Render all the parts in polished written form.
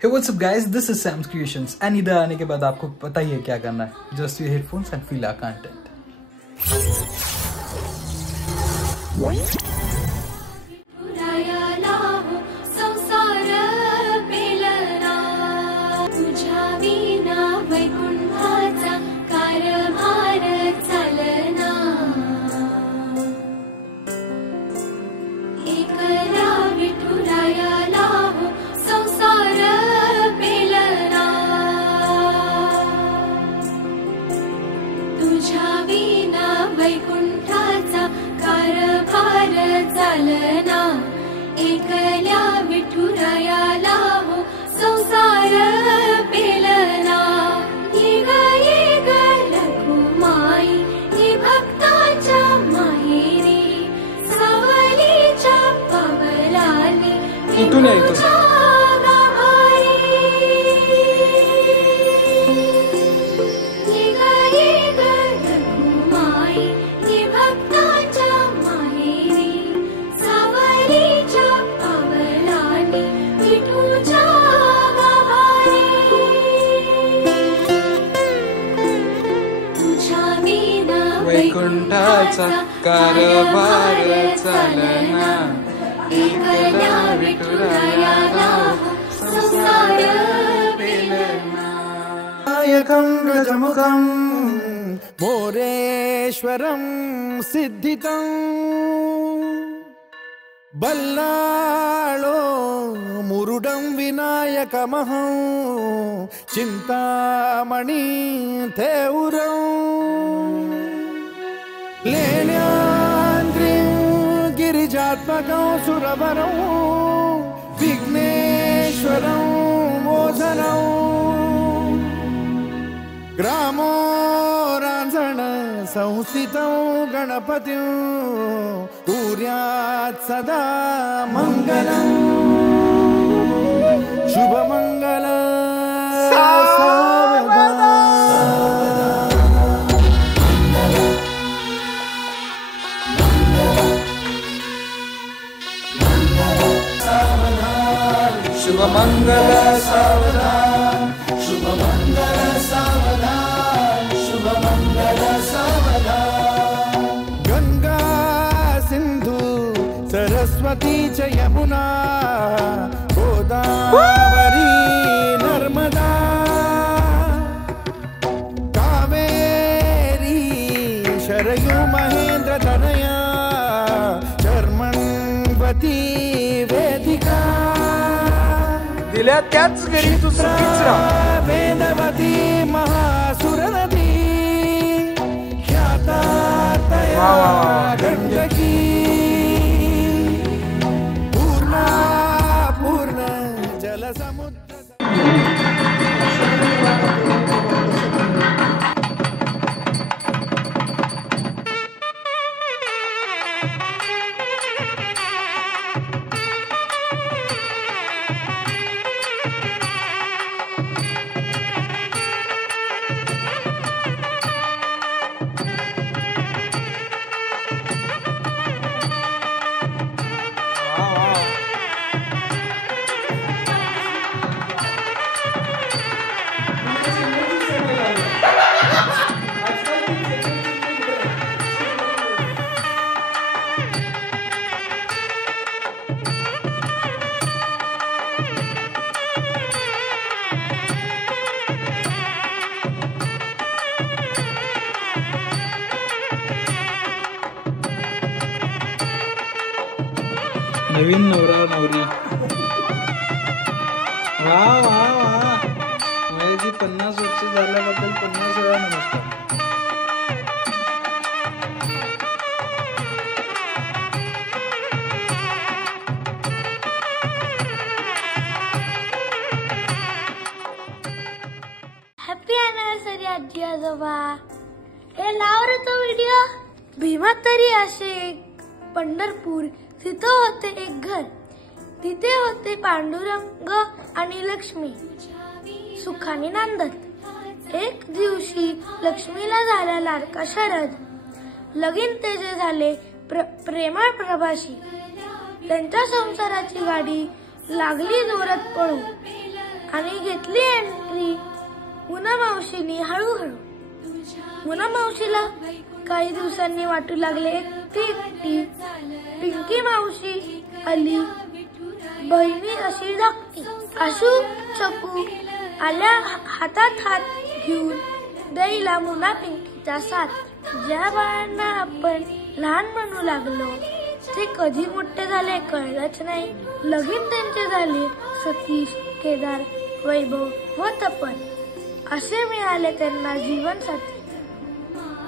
Hey, what's up guys, this is Sam's Creations and इधर आने के बाद आपको पता ही है क्या करना है. Just use headphones and feel our content. वैकुंठाचा कारभार चालना एकल्या विठुरायाला हो संसार पेलना ये ग रघुमाई ही भक्ताच्या माहेरी सावलीच्या पावलाने वैकुंठाचा कारभार चालना एकल्या विठुरायाला संसार पेलना. नायकं गजमुखं मोरेश्वरं सिद्धितं बल्लाळो मुरुडं विनायकमहं चिंतामणि थेउरं लेण्याद्रिं गिरिजात्मकं सुरवरं विघ्नेश्वरं मोचनं ग्रामो रांझण संस्थितं गणपतिं कुर्यात् सदा मंगलं शुभमंगल सावधान. शुभमंगल सावधान, शुभमंगल सावधान, शुभमंगल सावधान. गंगा सिंधु सरस्वती च यमुना गोदावरी नर्मदा कावेरी शरयू महेंद्र तनया चर्मणवती वेदिका दिल्या त्याच घरी तू सुखीच राहा. वेदवती महासुर नदी ख्याता तया गंडकी पूर्णा पूर्ण जलसमुद्र. नवीन नवरा नवरी वा वा वा. वयाची 50 वर्ष झाल्याबद्दल 50 वेळा नमस्कार. हॅपी अॅनिव्हर्सरी आजी आजोबा. हे लाव रे तो व्हिडिओ. भीमातरी असे पंढरपूर तिथे होते एक घर. तिथे होते पांडुरंग आणि लक्ष्मी सुखाने नांदत. एक दिवशी लक्ष्मीला झाला लाडका शरद. लगीन त्याचे झाले प्रेमळ प्रभाशी. त्यांच्या संसाराची गाडी लागली जोरात पळू आणि घेतली एंट्री मुना मावशीनी हळूहळू. मुना मावशीला काही दिवसांनी वाटू लागले एकटी. पिंकी मावशी आली, बहिणी अशी धाकटी. आशू चकू आल्या हातात हात घेऊन द्यायला मुना पिंकीचा साथ. ज्या बाळांना आपण लहान म्हणू लागलो ते कधी मोठे झाले कळलंच नाही. लगीन त्यांचे झाले. सतीश, केदार, वैभव व तपन असे मिळाले त्यांना जीवनसाथी.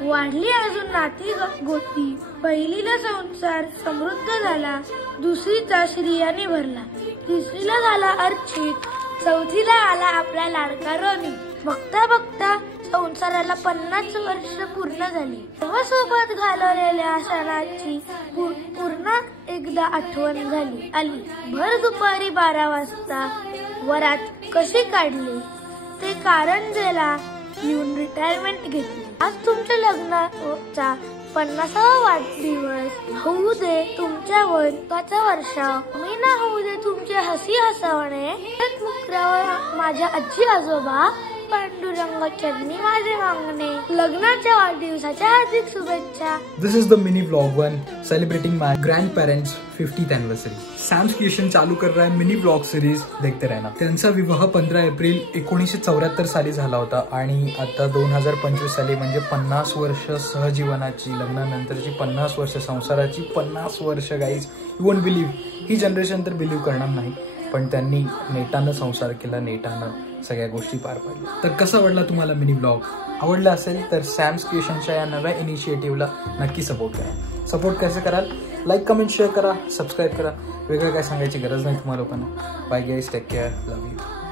वाढली अजून नाती गोती. पहिलीला संसार समृद्ध झाला, दुसरीचा श्रियाने भरला, तिसरीला झाला अर्चित, चौथीला आला आपला लाडका रोनी. बघता बघता संसाराला 50 वर्ष पूर्ण झाली. सोबत घालवलेल्या सणाची पुन्हा एकदा आठवण झाली आली. भर दुपारी 12 वाजता वरात कशी काढली ते कारंजेला येऊन रिटायरमेंट घेतली. आज तुमच्या लग्नाचा 50वा वाढदिवस होऊ दे तुमच्या वयाचा वर्ष. मी ना होऊ दे तुमचे हसी हसवणे. मुखरावर माझ्या आजी आजोबा, पांडुरंग चरणी माझे मागणे. लग्नाच्या वाढदिवसाच्या हार्दिक शुभेच्छा. This is the mini vlog 1 celebrating my grand parents 50th anniversary. Sam's creation चालू कर रहा है मिनी व्लॉग सीरीज, देखते रहना. त्यांचा विवाह 15 एप्रिल 1974 साली झाला होता आणि आता 2025 साली म्हणजे 50 वर्ष सहजीवनाची, लग्नानंतरची 50 वर्ष संसाराची, 50 वर्ष guys. You won't believe. He generation तर बिलीव्ह करणार नाही, पण त्यांनी नेटानं संसार केला, नेटानं सगळ्या गोष्टी पार पाडल्या. तर कसा वाटला तुम्हाला मिनी ब्लॉग? आवडला असेल तर सॅम्स क्रिएशनच्या या नव्या इनिशिएटिव्हला नक्की सपोर्ट करा. सपोर्ट कसं कराल? लाईक, कमेंट, शेअर करा, सबस्क्राईब करा. वेगळं काय सांगायची गरज नाही तुम्हाला लोकांना. Bye guys, take care, love you.